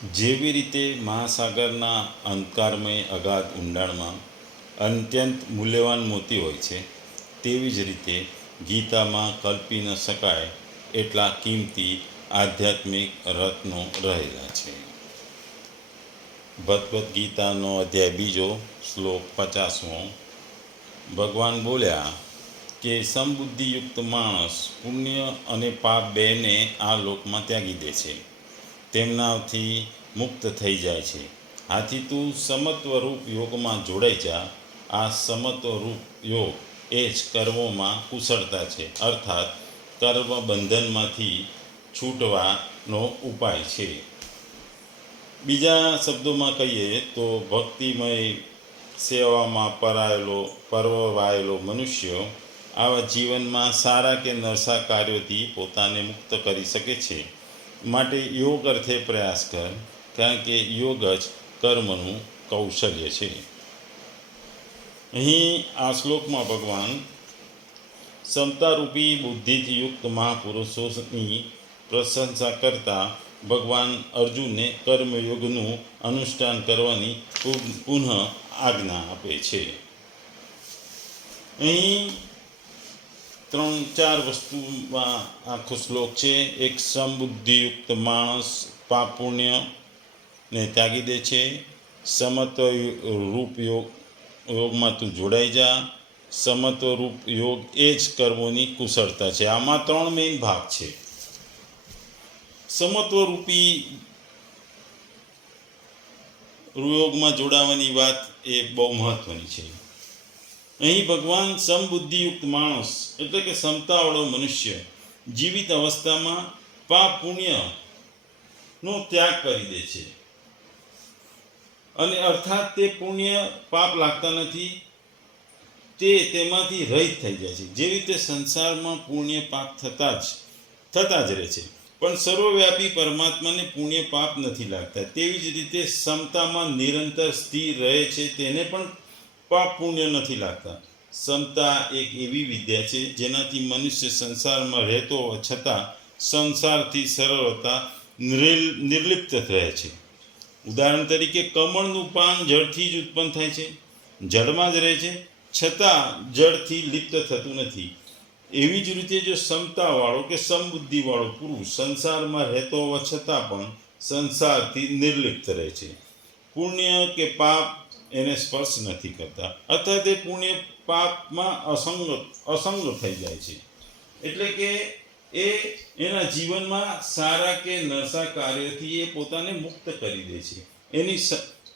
જેવી રીતે મહાસાગરના અંધકારમય અગાધ ઊંડાણમાં અત્યંત મૂલ્યવાન મોતી હોય છે, તેવી જ રીતે ગીતામાં કલ્પી ન શકાય એટલા કિંમતી આધ્યાત્મિક રત્નો રહેલા છે. ભગવદ્ ગીતાનો અધ્યાય 2, શ્લોક 50. ભગવાન બોલ્યા કે સમબુદ્ધિયુક્ત માણસ પુણ્ય અને પાપ બેને આ લોકમાં ત્યાગી દે છે, તેમનાથી મુક્ત થઈ જાય છે. આથી તું સમત્વરૂપ યોગમાં જોડાઈ જા. આ સમત્વરૂપ યોગ એ જ કર્મોમાં કુશળતા છે, અર્થાત કર્મ બંધનમાંથી છૂટવાનો ઉપાય છે. બીજા શબ્દોમાં કહીએ તો ભક્તિમય સેવામાં પરવાયેલો મનુષ્ય આવા જીવનમાં સારા કે નરસા કાર્યોથી પોતાને મુક્ત કરી શકે છે. માટે યોગ અર્થે પ્રયાસ કર, કારણ કે યોગ જ કર્મનું કૌશલ્ય છે. અહીં આ શ્લોકમાં ભગવાન સમતારૂપી બુદ્ધિથી યુક્ત મહાપુરુષોની પ્રશંસા કરતા ભગવાન અર્જુનને કર્મયોગનું અનુષ્ઠાન કરવાની પુનઃ આજ્ઞા આપે છે. અહીં 3-4 વસ્તુમાં આખો શ્લોક છે. એક, સમબુદ્ધિયુક્ત માણસ પાપ પુણ્યને ત્યાગી દે છે. સમત્વ રૂપ યોગમાં તું જોડાઈ જા. સમત્વ રૂપ યોગ એ જ કર્મોની કુશળતા છે. આમાં 3 મેઇન ભાગ છે. સમત્વરૂપી યોગમાં જોડાવાની વાત એ બહુ મહત્વની છે. અહીં ભગવાન સમબુદ્ધિયુક્ત માણસ એટલે કે સમતાવાળો મનુષ્ય જીવિત અવસ્થામાં પાપ પુણ્યનો ત્યાગ કરી દે છે, અને અર્થાત તે પુણ્ય પાપ લાગતા નથી, તે તેમાંથી રહિત થઈ જાય છે. જેવી રીતે સંસારમાં પુણ્ય પાપ થતા જ રહે છે, પણ સર્વવ્યાપી પરમાત્માને પુણ્ય પાપ નથી લાગતા. તેવી જ રીતે સમતામાં નિરંતર સ્થિર રહે છે, તેને પણ પાપ પુણ્ય નથી લાગતા. સમતા એક એવી વિદ્યા છે જેનાથી મનુષ્ય સંસારમાં રહેતો હોવા છતાં સંસારથી સરળતા નિર્લિપ્ત રહે છે. ઉદાહરણ તરીકે, કમળનું પાન જળથી જ ઉત્પન્ન થાય છે, જળમાં જ રહે છે, છતાં જળથી લિપ્ત થતું નથી. એવી જ રીતે જો સમતાવાળો કે સમબુદ્ધિવાળો પુરુષ સંસારમાં રહેતો હોવા છતાં પણ સંસારથી નિર્લિપ્ત રહે છે. પુણ્ય કે પાપ એને સ્પર્શ નથી કરતા, અથવા તે પુણ્ય પાપમાં અસંગ થઈ જાય છે. એટલે કે એના જીવનમાં સારા કે નરસા કાર્યથી એ પોતાને મુક્ત કરી દે છે.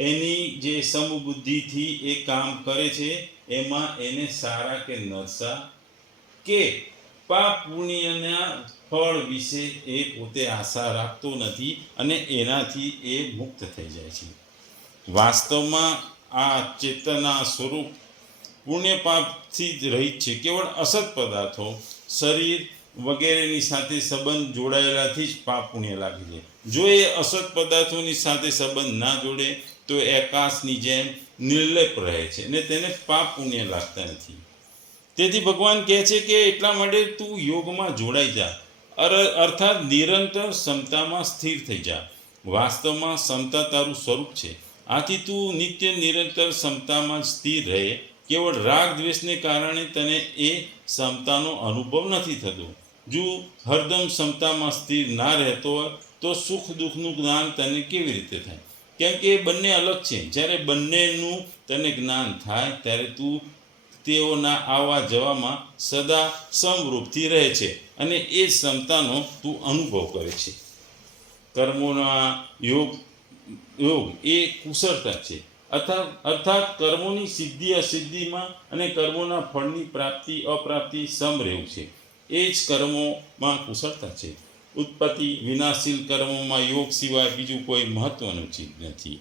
એની જે સમબુદ્ધિથી એ કામ કરે છે, એમાં એને સારા કે નરસા કે પાપ પુણ્યના ફળ વિશે એ પોતે આશા રાખતો નથી, અને એનાથી એ મુક્ત થઈ જાય છે. વાસ્તવમાં આ ચેતના સ્વરૂપ પુણ્ય પાપથી જ રહિત છે. કેવળ અસત પદાર્થો, શરીર વગેરેની સાથે સંબંધ જોડાયેલાથી જ પાપ પુણ્ય લાગે છે. જો એ અસત પદાર્થોની સાથે સંબંધ ના જોડે તો આકાશની જેમ નિર્લેપ રહે છે, અને તેને પાપ પુણ્ય લાગતા નથી. તેથી ભગવાન કહે છે કે એટલા માટે તું યોગમાં જોડાઈ જા, અર્થાત નિરંતર સમતામાં સ્થિર થઈ જા. વાસ્તવમાં સમતા તારું સ્વરૂપ છે. આથી તું નિત્ય નિરંતર સમતામાં સ્થિર રહે. કેવળ રાગ દ્વેષને કારણે તને એ સમતાનો અનુભવ નથી થતો. જો હરદમ સમતામાં સ્થિર ના રહેતો હોય તો સુખ દુઃખનું જ્ઞાન તને કેવી રીતે થાય? કેમ કે એ બંને અલગ છે. જ્યારે બંનેનું તને જ્ઞાન થાય ત્યારે તું તેઓના આવવા જવામાં સદા સમરૂપથી રહે છે, અને એ સમતાનો તું અનુભવ કરે છે. કર્મોના યોગ એ કુશળતા છે, અર્થાત કર્મોની સિદ્ધિ અસિદ્ધિમાં અને કર્મોના ફળની પ્રાપ્તિ અપ્રાપ્તિ સમ રહેવું છે. એ જ કર્મોમાં કુશળતા છે. ઉત્પત્તિ વિનાશીલ કર્મોમાં યોગ સિવાય બીજું કોઈ મહત્વનું ચીજ નથી.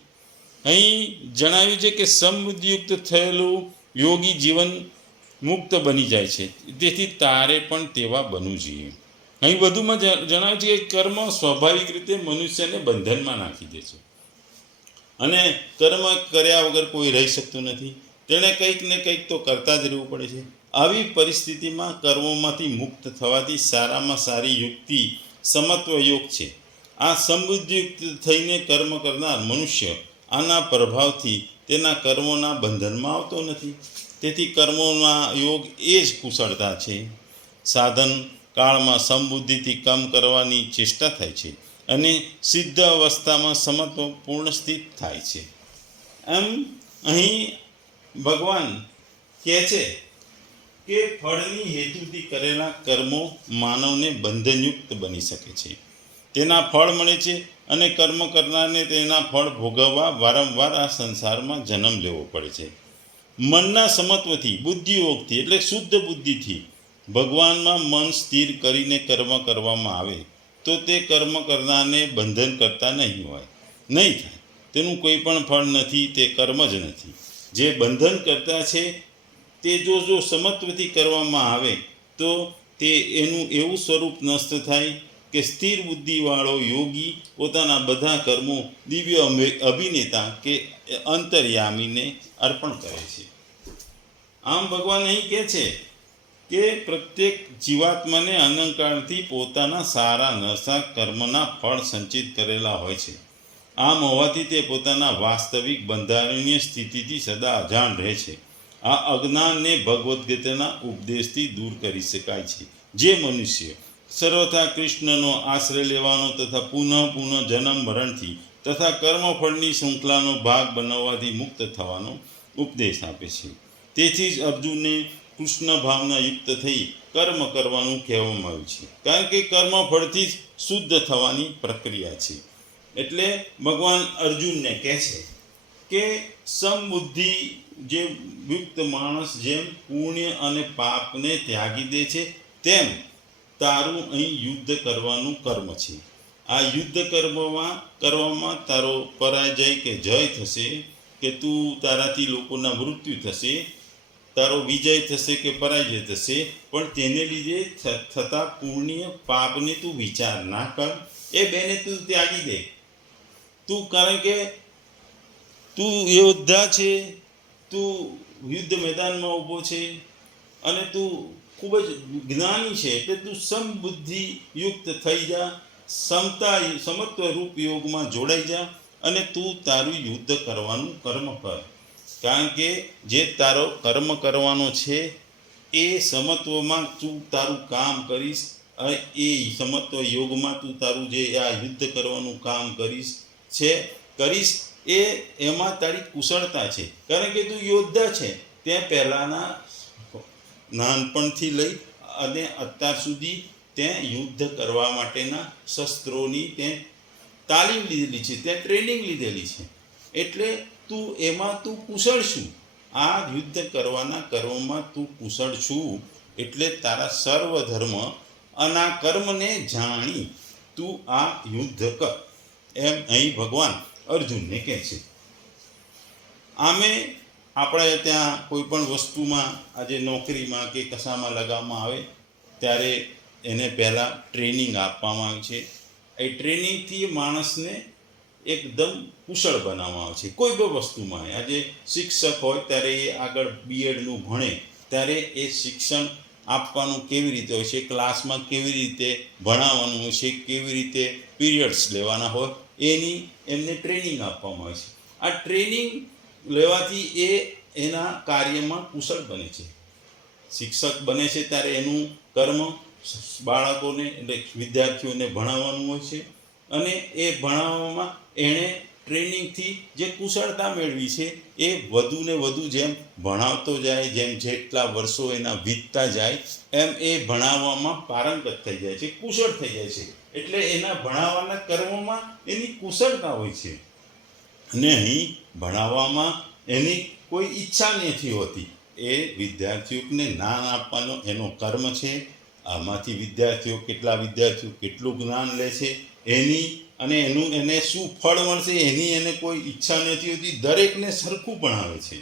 અહીં જણાવ્યું છે કે સમબુદ્ધિયુક્ત થયેલું યોગી જીવન મુક્ત બની જાય છે. તેથી તારે પણ તેવા બનવું જોઈએ. અહીં વધુમાં જણાવ્યું છે કે કર્મ સ્વાભાવિક રીતે મનુષ્યને બંધનમાં નાખી દે છે, અને કર્મ કર્યા વગર કોઈ રહી શકતું નથી. તેણે કંઈક ને કંઈક તો કરતા જ રહેવું પડે છે. આવી પરિસ્થિતિમાં કર્મોમાંથી મુક્ત થવાથી સારામાં સારી યુક્તિ સમત્વ યોગ છે. આ સમબુદ્ધિયુક્ત થઈને કર્મ કરનાર મનુષ્ય આના પ્રભાવથી તેના કર્મોના બંધનમાં આવતો નથી. તેથી કર્મોના યોગ એ જ કુશળતા છે. સાધન કાળમાં સમબુદ્ધિથી કામ કરવાની ચેષ્ટા થાય છે અને સિદ્ધ અવસ્થામાં સમત્વ પૂર્ણ સ્થિત થાય છે. એમ અહીં ભગવાન કહે છે કે ફળની હેતુથી કરેલા કર્મો માનવને બંધનયુક્ત બની શકે છે. તેના ફળ મળે છે અને કર્મ કરનારને તેના ફળ ભોગવવા વારંવાર આ સંસારમાં જન્મ લેવો પડે છે. મનના સમત્વથી, બુદ્ધિયોગથી એટલે શુદ્ધ બુદ્ધિથી ભગવાનમાં મન સ્થિર કરીને કર્મ કરવામાં આવે તો તે કર્મ કરનારને બંધન કરતા નહીં થાય. તેનું કોઈ પણ ફળ નથી, તે કર્મ જ નથી. જે બંધન કરતા છે તે જો સમત્વથી કરવામાં આવે તો તે એનું એવું સ્વરૂપ નષ્ટ થાય કે સ્થિર બુદ્ધિવાળો યોગી પોતાના બધા કર્મો દિવ્ય અભિનેતા કે અંતર્યામીને અર્પણ કરે છે. આમ ભગવાન અહીં કહે છે કે પ્રત્યેક જીવાત્માને અનંતકાળથી પોતાના સારા નરસા કર્મના ફળ સંચિત કરેલા હોય છે. આમ હોવાથી તે પોતાના વાસ્તવિક બંધારણીય સ્થિતિથી સદા અજાણ રહે છે. આ અજ્ઞાનને ભગવદ્ ગીતાના ઉપદેશથી દૂર કરી શકાય છે. જે મનુષ્ય સર્વથા કૃષ્ણનો આશ્રય લેવાનો તથા પુનઃ જન્મ મરણથી તથા કર્મફળની શૃંખલાનો ભાગ બનાવવાથી મુક્ત થવાનો ઉપદેશ આપે છે. તેથી જ અર્જુનને કૃષ્ણ ભાવના યુક્ત થઈ કર્મ કરવાનું કહેવામાં આવ્યું છે, કારણ કે કર્મફળથી જ શુદ્ધ થવાની પ્રક્રિયા છે. એટલે ભગવાન અર્જુનને કહે છે કે સમબુદ્ધિ જે યુક્ત માણસ જેમ પુણ્ય અને પાપને ત્યાગી દે છે તેમ તારું અહીં યુદ્ધ કરવાનું કર્મ છે. આ યુદ્ધ કરવામાં તારો પરાજય કે જય થશે કે તું તારાથી લોકોના મૃત્યુ થશે, તારો વિજય થશે કે પરાજય થશે, પણ તેને લીધે થતા પુણ્ય પાપને તું વિચાર ના કર. એ બેને તું ત્યાગી દે. તું કારણ કે તું યોદ્ધા છે, તું યુદ્ધ મેદાનમાં ઊભો છે અને તું ખૂબ જ જ્ઞાની છે, એટલે તું સમબુદ્ધિયુક્ત થઈ જા, સમત્વ રૂપ યોગમાં જોડાઈ જા અને તું તારું યુદ્ધ કરવાનું કર્મ કર. કારણ કે જે તારો કર્મ કરવાનો છે એ સમત્વમાં તું તારું કામ કરીશ, એ સમત્વ યોગમાં તું તારું જે આ યુદ્ધ કરવાનું કામ કરીશ એ એમાં તારી કુશળતા છે. કારણ કે તું યોદ્ધા છે. તે પહેલાંના નાનપણથી લઈ અને અત્યાર સુધી તે યુદ્ધ કરવા માટેના શસ્ત્રોની તે તાલીમ લીધેલી છે, તે ટ્રેનિંગ લીધેલી છે. એટલે તું કુશળ છું. આ યુદ્ધ કરવાના કર્મમાં તું કુશળ છું. એટલે તારા સર્વ ધર્મ અને આ કર્મને જાણી તું આ યુદ્ધ કર, એમ અહીં ભગવાન અર્જુનને કહે છે. આમે આપણે ત્યાં કોઈ પણ વસ્તુમાં આજે નોકરીમાં કે કશામાં લગાવવામાં આવે ત્યારે એને પહેલાં ટ્રેનિંગ આપવામાં આવે છે. એ ટ્રેનિંગથી માણસને એકદમ કુશળ બનાવવામાં આવે છે. કોઈ પણ વસ્તુમાં આજે શિક્ષક હોય ત્યારે એ આગળ બીએડનું ભણે ત્યારે એ શિક્ષણ આપવાનું કેવી રીતે હોય છે, ક્લાસમાં કેવી રીતે ભણાવવાનું હોય છે, કેવી રીતે પીરિયડ્સ લેવાના હોય એમને ટ્રેનિંગ આપવામાં આવે છે. આ ટ્રેનિંગ લેવાથી એ એના કાર્યમાં કુશળ બને છે. શિક્ષક બને છે ત્યારે એનું કર્મ બાળકોને એટલે વિદ્યાર્થીઓને ભણાવવાનું હોય છે અને એ ભણાવવામાં એણે ટ્રેનિંગથી જે કુશળતા મેળવી છે એ વધુ ને વધુ જેમ ભણાવતો જાય, જેમ જેટલા વર્ષો એના વીતતા જાય એમ એ ભણાવવામાં પારંગત થઈ જાય છે, કુશળ થઈ જાય છે. એટલે એના ભણાવવાના કર્મોમાં એની કુશળતા હોય છે. અને અહીં ભણાવવામાં એની કોઈ ઈચ્છા નથી હોતી. એ વિદ્યાર્થીઓને જ્ઞાન આપવાનો એનો કર્મ છે. આમાંથી કેટલા વિદ્યાર્થીઓ કેટલું જ્ઞાન લે છે એને શું ફળ મળશે એની એને કોઈ ઈચ્છા નથી હોતી. દરેકને સરખું ભણાવે છે.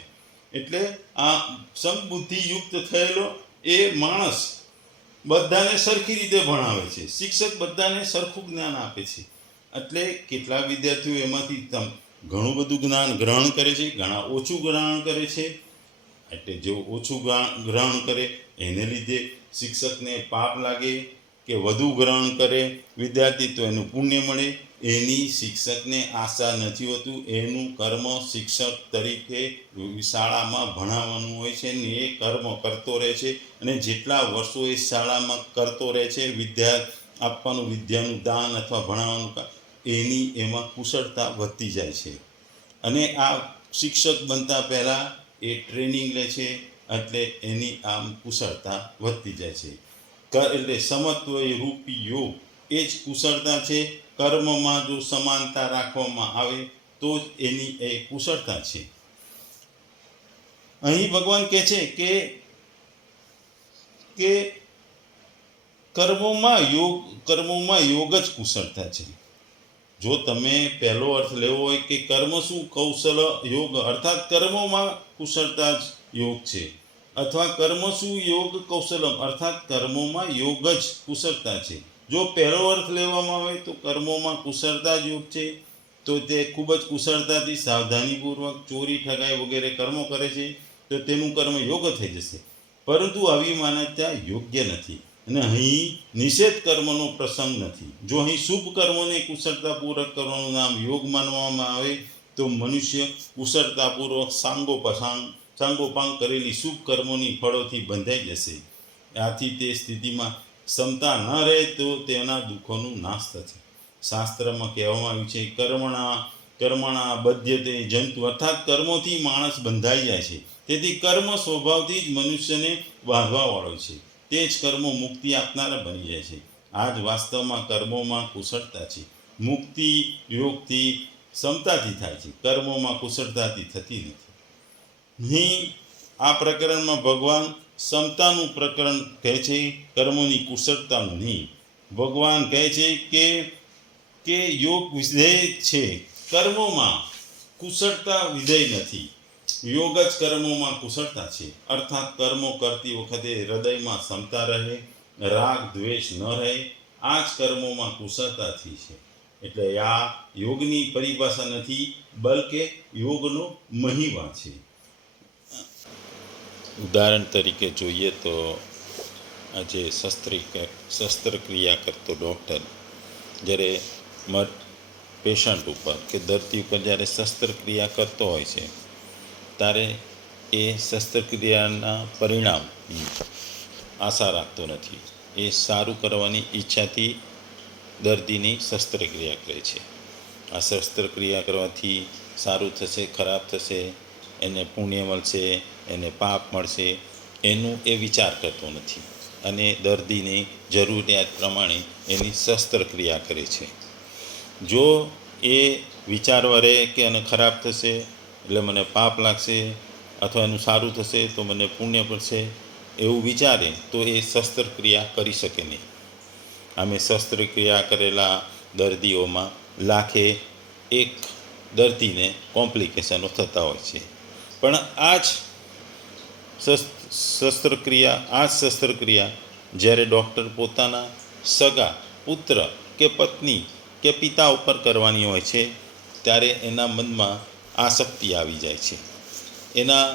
એટલે આ સમબુદ્ધિયુક્ત થયેલો એ માણસ બધાને સરખી રીતે ભણાવે છે. શિક્ષક બધાને સરખું જ્ઞાન આપે છે. એટલે કેટલા વિદ્યાર્થીઓ એમાંથી ઘણું બધું જ્ઞાન ગ્રહણ કરે છે, ઘણા ઓછું ગ્રહણ કરે છે. એટલે જેઓ ઓછું ગ્રહણ કરે એને લીધે શિક્ષકને પાપ લાગે કે વધુ ગ્રહણ કરે વિદ્યાર્થી તો એનું પુણ્ય મળે, એની શિક્ષકને આશા નથી હોતું. એનું કર્મ શિક્ષક તરીકે શાળામાં ભણાવવાનું હોય છે ને એ કર્મ કરતો રહે છે. અને જેટલા વર્ષો એ શાળામાં કરતો રહે છે, આપવાનું વિદ્યાનું દાન અથવા ભણાવવાનું કામ, એની એમાં કુશળતા વધતી જાય છે. અને આ શિક્ષક બનતા પહેલાં એ ટ્રેનિંગ લે છે, એટલે એની આમ કુશળતા વધતી જાય છે. એટલે સમત્વ રૂપી યોગ એ જ કુશળતા છે. કર્મમાં જો સમાનતા રાખવામાં આવે તો જ એની એ કુશળતા છે. અહીં ભગવાન કહે છે કે કર્મોમાં યોગ જ કુશળતા છે. જો તમે પહેલો અર્થ લેવો હોય કે કર્મ શું કૌશલ યોગ, અર્થાત કર્મોમાં કુશળતા જ યોગ છે, અથવા કર્મ શું યોગ કૌશલમ, અર્થાત કર્મોમાં યોગ જ કુશળતા છે. જો પહેલો અર્થ લેવામાં આવે તો કર્મોમાં કુશળતા જ યોગ છે, તો તે ખૂબ જ કુશળતાથી સાવધાનીપૂર્વક ચોરી ઠગાઈ વગેરે કર્મો કરે છે તો તેનું કર્મ યોગ થઈ જશે. પરંતુ આવી માન્યતા યોગ્ય નથી અને અહીં નિષેધ કર્મનો પ્રસંગ નથી. જો અહીં શુભ કર્મોને કુશળતાપૂર્વક કરવાનું નામ યોગ માનવામાં આવે તો મનુષ્ય કુશળતાપૂર્વક સાંગોપાંગ કરેલી શુભ કર્મોની ફળોથી બંધાઈ જશે. આથી તે સ્થિતિમાં ક્ષમતા ન રહે તો તેના દુઃખોનું નાશ થશે. શાસ્ત્રમાં કહેવામાં આવ્યું છે કર્મણા બધ્યતે જંતુ, અર્થાત કર્મોથી માણસ બંધાઈ જાય છે. તેથી કર્મ સ્વભાવથી જ મનુષ્યને બાંધવાવાળો છે. તે જ કર્મો મુક્તિ આપનારા બની જાય છે. આ જ વાસ્તવમાં કર્મોમાં કુશળતા છે. મુક્તિ યોગથી ક્ષમતાથી થાય છે, કર્મોમાં કુશળતાથી થતી નથી. અહીં આ પ્રકરણમાં ભગવાન ક્ષમતાનું પ્રકરણ કહે છે, કર્મોની કુશળતાનું નહીં. ભગવાન કહે છે કે યોગ વિધેય છે, કર્મોમાં કુશળતા વિધેય નથી. યોગ જ કર્મોમાં કુશળતા છે. અર્થાત કર્મો કરતી વખતે હૃદયમાં ક્ષમતા રહે, રાગ દ્વેષ ન રહે, આ જ કર્મોમાં કુશળતાથી છે. એટલે આ યોગની પરિભાષા નથી, બલકે યોગનો મહિમા છે. ઉદાહરણ તરીકે જોઈએ તો આજે શસ્ત્રક્રિયા કરતો ડૉક્ટર જ્યારે પેશન્ટ ઉપર કે દર્દી ઉપર જ્યારે શસ્ત્રક્રિયા કરતો હોય છે ત્યારે એ શસ્ત્રક્રિયાના પરિણામ આશા રાખતો નથી. એ સારું કરવાની ઈચ્છાથી દર્દીની શસ્ત્રક્રિયા કરે છે. આ શસ્ત્રક્રિયા કરવાથી સારું થશે, ખરાબ થશે, એને પુણ્ય મળશે, એને પાપ મળશે, એનું એ વિચાર કરતો નથી અને દર્દીની જરૂરિયાત પ્રમાણે એની શસ્ત્રક્રિયા કરે છે. જો એ વિચારવા રહે કે એને ખરાબ થશે એટલે મને પાપ લાગશે, અથવા એનું સારું થશે તો મને પુણ્ય પડશે, એવું વિચારે તો એ શસ્ત્રક્રિયા કરી શકે નહીં. અમે શસ્ત્રક્રિયા કરેલા દર્દીઓમાં લાખે એક દર્દીને કોમ્પ્લિકેશનો થતા હોય છે. પણ આ જ શસ્ત્રક્રિયા જ્યારે ડૉક્ટર પોતાના સગા પુત્ર કે પત્ની કે પિતા ઉપર કરવાની હોય છે ત્યારે એના મનમાં આસક્તિ આવી જાય છે. એના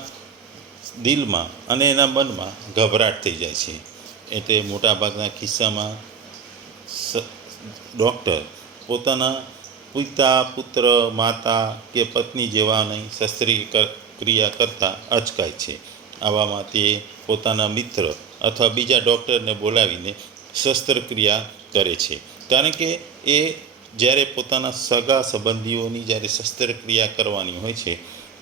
દિલમાં અને એના મનમાં ગભરાટ થઈ જાય છે. એટલે મોટાભાગના કિસ્સામાં ડૉક્ટર પોતાના પિતા, પુત્ર, માતા કે પત્ની જેવાની શસ્ત્રક્રિયા કરતાં અચકાય છે. આવામાં તે પોતાના મિત્ર અથવા બીજા ડૉક્ટરને બોલાવીને શસ્ત્રક્રિયા કરે છે. કારણ કે એ જ્યારે પોતાના સગા સંબંધીઓની જ્યારે શસ્ત્રક્રિયા કરવાની હોય છે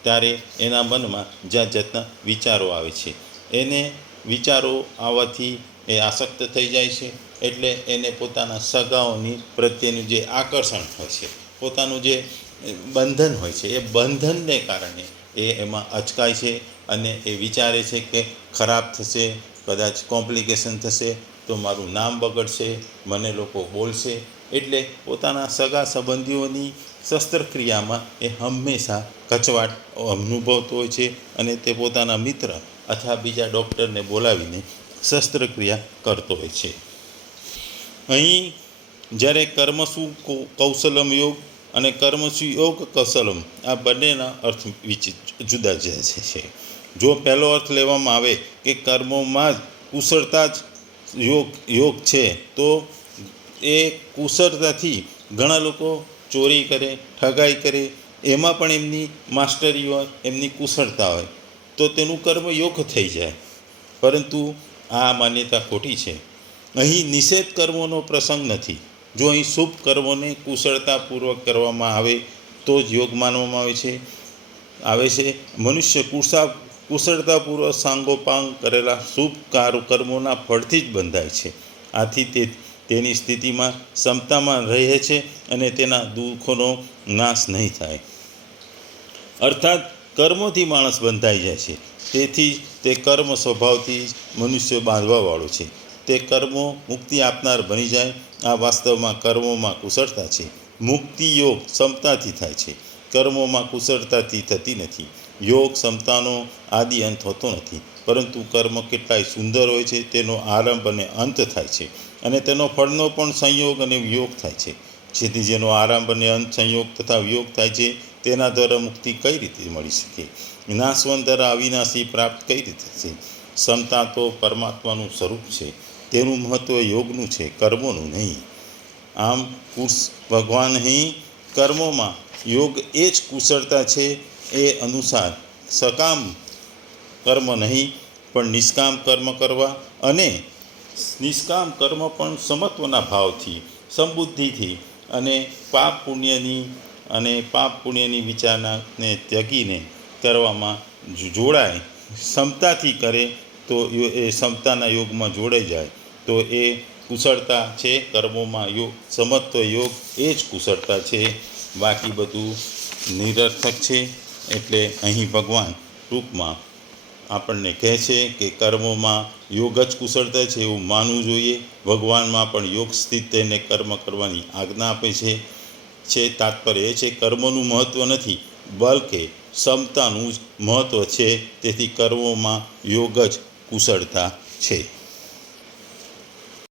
ત્યારે એના મનમાં જાત જાતના વિચારો આવે છે. એને વિચારો આવવાથી એ આસક્ત થઈ જાય છે. એટલે એને પોતાના સગાઓની પ્રત્યેનું જે આકર્ષણ હોય છે, પોતાનું જે બંધન હોય છે, એ બંધનને કારણે એ એમાં અચકાય છે અને એ વિચારે છે કે ખરાબ થશે, કદાચ કોમ્પ્લિકેશન થશે તો મારું નામ બગડશે, મને લોકો બોલશે. એટલે પોતાના સગા સંબંધીઓની શસ્ત્રક્રિયામાં એ હંમેશા કચવાટ અનુભવતો હોય છે અને તે પોતાના મિત્ર અથવા બીજા ડૉક્ટરને બોલાવીને શસ્ત્રક્રિયા કરતો હોય છે. અહીં જ્યારે કર્મસુ કૌશલમ યોગ અને કર્મસુ યોગ કૌશલમ, આ બંનેના અર્થ જુદા જુદા છે. જો પહેલો અર્થ લેવામાં આવે કે કર્મોમાં જ કુશળતા જ યોગ છે તો એ કુશળતાથી ઘણા લોકો ચોરી કરે, ઠગાઈ કરે, એમાં પણ એમની માસ્ટરી હોય, એમની કુશળતા હોય તો તેનું કર્મ યોગ થઈ જાય. પરંતુ આ માન્યતા ખોટી છે. અહીં નિષેધ કર્મોનો પ્રસંગ નથી. જો અહીં શુભ કર્મોને કુશળતાપૂર્વક કરવામાં આવે તો જ યોગ માનવામાં આવે છે. મનુષ્ય કુશળતાપૂર્વક સાંગોપાંગ કરેલા શુભ કર્મોના ફળથી જ બંધાય છે. આથી તે તેની સ્થિતિમાં ક્ષમતામાં રહે છે અને તેના દુઃખોનો નાશ નહીં થાય. અર્થાત કર્મોથી માણસ બંધાઈ જાય છે. તેથી તે કર્મ સ્વભાવથી મનુષ્ય બાંધવાવાળો છે. તે કર્મો મુક્તિ આપનાર બની જાય. આ વાસ્તવમાં કર્મોમાં કુશળતા છે. મુક્તિ યોગ ક્ષમતાથી થાય છે, કર્મોમાં કુશળતાથી થતી નથી. યોગ ક્ષમતાનો આદિ અંત હોતો નથી, પરંતુ કર્મ કેટલાય સુંદર હોય છે. તેનો આરંભ અને અંત થાય છે અને તેનો ફળનો પણ સંયોગ અને વિયોગ થાય છે. જેથી જેનો આરંભ અને અંત સંયોગ તથા વિયોગ થાય છે તેના દ્વારા મુક્તિ કઈ રીતે મળી શકે? નાશવંત દ્વારા અવિનાશી પ્રાપ્ત કઈ રીતે થશે? ક્ષમતા તો પરમાત્માનું સ્વરૂપ છે. તેનું મહત્ત્વ યોગનું છે, કર્મોનું નહીં. આમ ભગવાન અહીં કર્મોમાં યોગ એ જ કુશળતા છે એ અનુસાર સકામ કર્મ નહીં પણ નિષ્કામ કર્મ કરવા, અને નિષ્કામ કર્મ પણ સમત્વના ભાવથી, સમબુદ્ધિથી અને પાપ પુણ્યની વિચારણાને ત્યગીને કરવામાં જોડાય. ક્ષમતાથી કરે તો એ ક્ષમતાના યોગમાં જોડાઈ જાય તો એ કુશળતા છે. કર્મોમાં સમત્વ યોગ એ જ કુશળતા છે. બાકી બધું નિરર્થક છે. એટલે અહીં ભગવાન ટૂંકમાં આપણને કહે છે કે કર્મોમાં યોગ જ કુશળતા છે એવું માનવું જોઈએ. ભગવાનમાં પણ યોગ સ્થિત થઈને કર્મ કરવાની આજ્ઞા આપે છે. તાત્પર્ય એ છે કર્મોનું મહત્ત્વ નથી, બલકે ક્ષમતાનું જ મહત્ત્વ છે. તેથી કર્મોમાં યોગ જ કુશળતા છે.